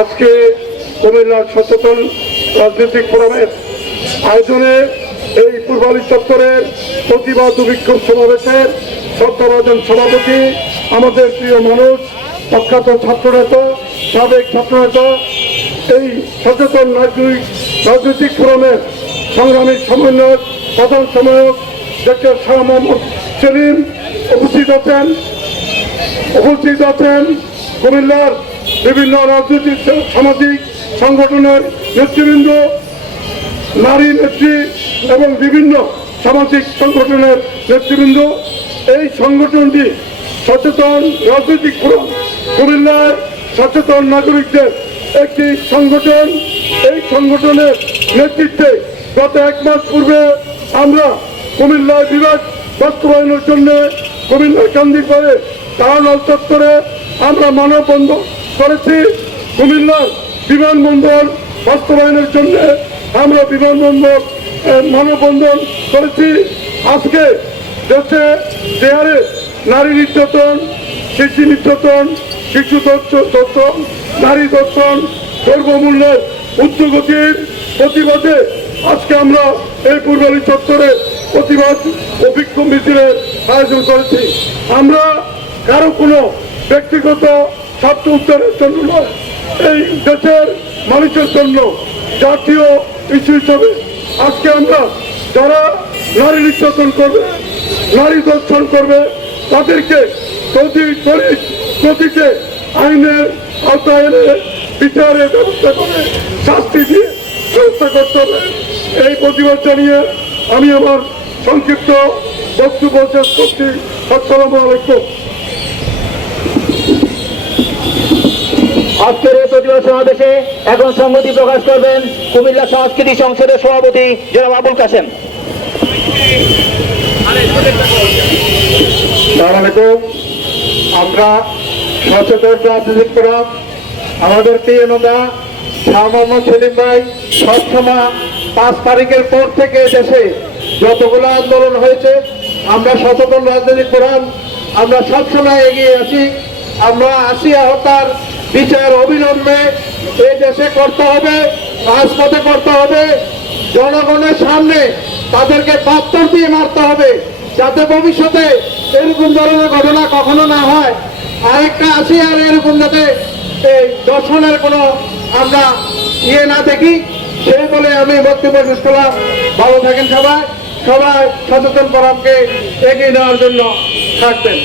আজকে কুমিল্লার সচেতন রাজনৈতিক ফোরামের আয়োজনে এই পূর্বালী চত্বরের প্রতিবাদ বিক্ষোভ সমাবেশের শ্রদ্ধাভাজন সভাপতি, আমাদের প্রিয় মানুষ, প্রখ্যাত ছাত্রনেতা, সাবেক ছাত্রনেতা, এই সচেতন রাজনৈতিক রাজনৈতিক ফোরামের সংগ্রামী সমন্বয়ক, প্রধান সমন্বয়ক ডক্টর শাহ মোহাম্মদ সেলিম উপস্থিত আছেন। উপস্থিত আছেন কুমিল্লার বিভিন্ন রাজনৈতিক, সামাজিক সংগঠনের নেতৃবৃন্দ, নারী নেত্রী এবং বিভিন্ন সামাজিক সংগঠনের নেতৃবৃন্দ, এই সংগঠনটি সচেতন রাজনৈতিক ফোরাম, কুমিল্লার সচেতন নাগরিকদের একটি সংগঠন। এই সংগঠনের নেতৃত্বে গত এক মাস পূর্বে আমরা কুমিল্লার বিভাগ বাস্তবায়নের জন্য কুমিল্লার কান্দিপাড়ে টাউন চত্বরে আমরা মানববন্ধন করেছি। কুমিল্লার বিমানবন্দর বাস্তবায়নের জন্য আমরা বিমানবন্দর মানববন্ধন করেছি। আজকে দেশে দেহারে নারী নির্যাতন, শিশু নির্যাতন, শিশু দর্শ- দর্শন নারী দর্শন সর্বমূল্যের উদ্যোগতির প্রতিবাদে আজকে আমরা এই পূর্বালী চত্বরে প্রতিবাদ ও বিক্ষোভ মিছিলের আয়োজন করেছি। আমরা কারও কোনো ব্যক্তিগত স্বার্থ উদ্ধারের জন্য নয়, এই দেশের মানুষের জন্য জাতীয় ইস্যু হিসাবে আজকে আমরা যারা নারী নির্যাতন করবে, নারী দর্শন করবে, তাদেরকে প্রতি গতিতে আইনের আওতায় এনে বিচারের ব্যবস্থা করে শাস্তি দিয়ে ব্যবস্থা করতে হবে। এই প্রতিবাদ জানিয়ে আমি আমার সংক্ষিপ্ত বক্তব্য শেষ করছি। আসসালামু আলাইকুম। আজকের এই প্রতিবাদ সমাবেশে এখন সংগতি প্রকাশ করবেন কুমিল্লা সংস্কৃতি সংসদের সভাপতি জনাব আবুল কাসেম আমরা সচেতন রাজনীতি ফোরাম আমাদের প্রিয় নেতা শাহ মোহাম্মদ সেলিম ভাই সবসময় পাঁচ তারিখের পর থেকে দেশে যতগুলো আন্দোলন হয়েছে, আমরা সচেতন রাজনীতি ফোরাম আমরা সবসময় এগিয়ে আছি। আমরা আসি হত্যার বিচার অবিলম্বে এই দেশে করতে হবে, রাজপথে করতে হবে। জনগণের সামনে তাদেরকে পাত্তর দিয়ে মারতে হবে, যাতে ভবিষ্যতে এরকম ধরনের ঘটনা কখনো না হয়। আরেকটা আছে আর এরকম যাতে এই দর্শনের কোনো আমরা ইয়ে না দেখি, সেই বলে আমি বক্তব্য শেষ করলাম। ভালো থাকেন সবাই। সবাই সচেতন ফোরামকে এগিয়ে নেওয়ার জন্য থাকবেন।